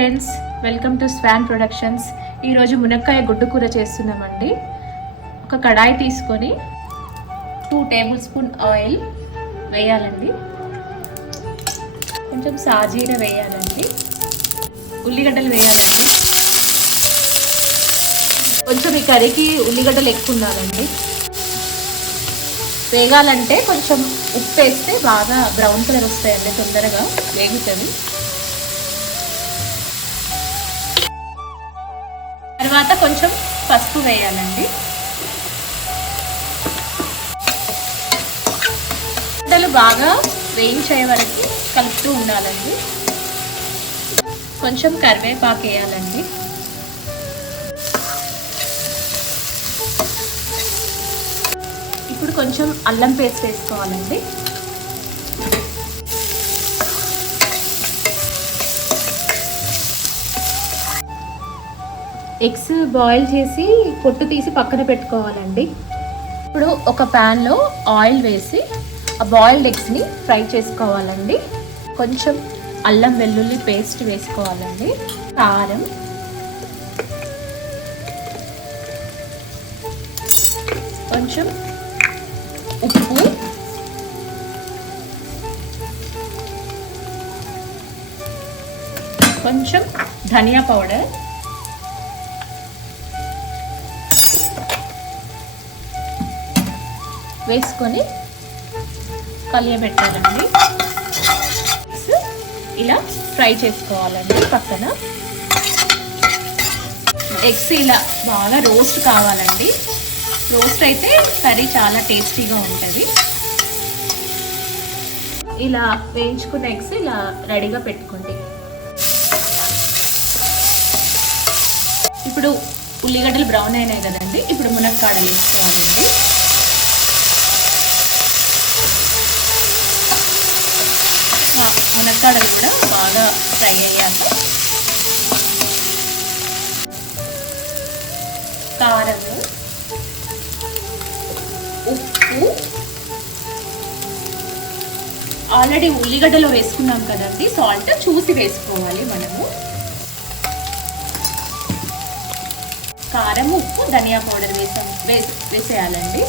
Friends, welcome to Swan productions. ఈరోజు మునక్కాయ గుడ్డు కూర చేస్తున్నామండి. ఒక కడాయి తీసుకొని 2 టేబుల్ స్పూన్ ఆయిల్ వేయాలండి. కొంచెం సాజీర వేయాలండి. ఉల్లిగడ్డలు వేయాలండి. కొంచెం ఈ కర్రీకి ఉల్లిగడ్డలు ఎక్కువ ఉండాలండి. వేగాలంటే కొంచెం ఉప్పు వేస్తే బాగా బ్రౌన్ కలర్ వస్తాయండి, తొందరగా వేగుతుంది. తర్వాత కొంచెం పసుపు వేయాలండి. ఉల్లిగడ్డలు బాగా వేయించే వరకు కలుపుతూ ఉండాలండి. కొంచెం కరివేపాకు వేయాలండి. ఇప్పుడు కొంచెం అల్లం పేస్ట్ వేసుకోవాలండి. ఎగ్స్ బాయిల్ చేసి పొట్టు తీసి పక్కన పెట్టుకోవాలండి. ఇప్పుడు ఒక ప్యాన్లో ఆయిల్ వేసి ఆ బాయిల్డ్ ఎగ్స్ని ఫ్రై చేసుకోవాలండి. కొంచెం అల్లం వెల్లుల్లి పేస్ట్ వేసుకోవాలండి. కారం, కొంచెం ఉప్పు, కొంచెం ధనియా పౌడర్, వేసుకొని కలియబెట్టాలండి. ఇలా ఫ్రై చేసుకోవాలండి. పక్కన ఎగ్స్ ఇలా బాగా రోస్ట్ కావాలండి. రోస్ట్ అయితే కర్రీ చాలా టేస్టీగా ఉంటుంది. ఇలా వేయించుకున్న ఎగ్స్ ఇలా రెడీగా పెట్టుకోండి. ఇప్పుడు ఉల్లిగడ్డలు బ్రౌన్ అయినాయి కదండి. ఇప్పుడు మునక్కాడలు వేసుకోవాలండి. మునక్కాడలు కూడా బాగా ఫ్రై అయ్యాక కారము, ఉప్పు, ఆల్రెడీ ఉల్లిగడ్డలో వేసుకున్నాం కదండి, సాల్ట్ చూసి వేసుకోవాలి మనము. కారం, ఉప్పు, ధనియా పౌడర్ వేసేయాలండి.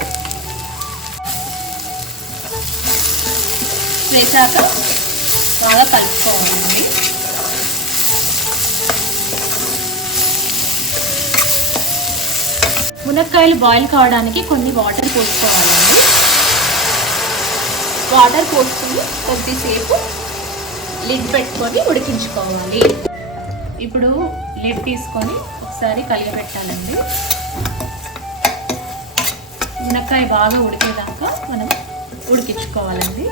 వేసాక బాగా కలుపుకోవాలండి. మునక్కాయలు బాయిల్ కావడానికి కొన్ని వాటర్ పోసుకోవాలండి. వాటర్ పోసుకుని కొద్దిసేపు లిడ్ పెట్టుకొని ఉడికించుకోవాలి. ఇప్పుడు లిడ్ తీసుకొని ఒకసారి కలియబెట్టాలండి. మునక్కాయ బాగా ఉడికేదాకా మనం ఉడికించుకోవాలండి.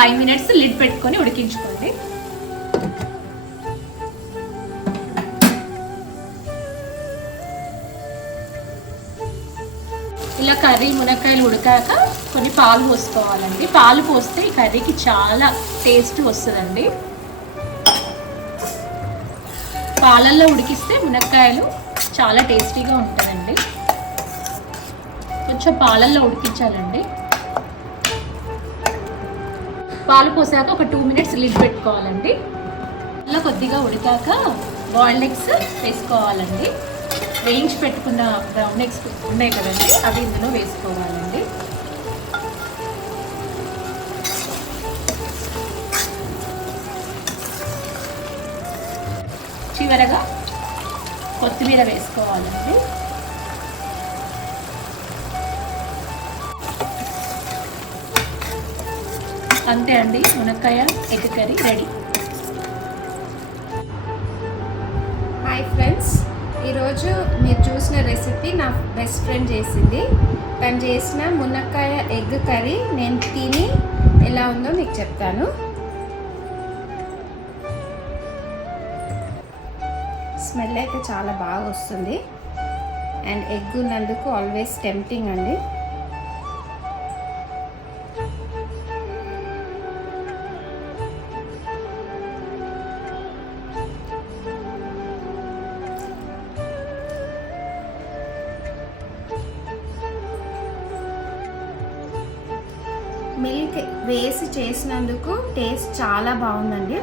5 మినిట్స్ లిడ్ పెట్టుకొని ఉడికించుకోండి. ఇలా కర్రీ మునక్కాయలు ఉడికాక కొన్ని పాలు పోసుకోవాలండి. పాలు పోస్తే ఈ కర్రీకి చాలా టేస్ట్ వస్తుందండి. పాలల్లో ఉడికిస్తే మునక్కాయలు చాలా టేస్టీగా ఉంటుందండి. కొంచెం పాలల్లో ఉడికించాలండి. పాలు పోసాక ఒక 2 మినిట్స్ లిడ్ పెట్టుకోవాలండి. అలా కొద్దిగా ఉడికాక బాయిల్డ్ ఎగ్స్ వేసుకోవాలండి. వేయించి పెట్టుకున్న బ్రౌన్ ఎగ్స్ ఉన్నాయి కదండి, అవి ఇందులో వేసుకోవాలండి. చివరగా కొత్తిమీర వేసుకోవాలండి. అంతే అండి, మునక్కాయ egg curry ready. Hi friends, ఈరోజు మీరు చూసిన రెసిపీ నా బెస్ట్ ఫ్రెండ్ చేసింది. తను చేసిన మునక్కాయ ఎగ్ కర్రీ నేను తిని ఎలా ఉందో మీకు చెప్తాను. స్మెల్ అయితే చాలా బాగా వస్తుంది. అండ్ ఎగ్ ఉన్నందుకు ఆల్వేస్ టెంప్టింగ్ అండి. మిల్క్ వేసి చేసినందుకు టేస్ట్ చాలా బాగుందండి.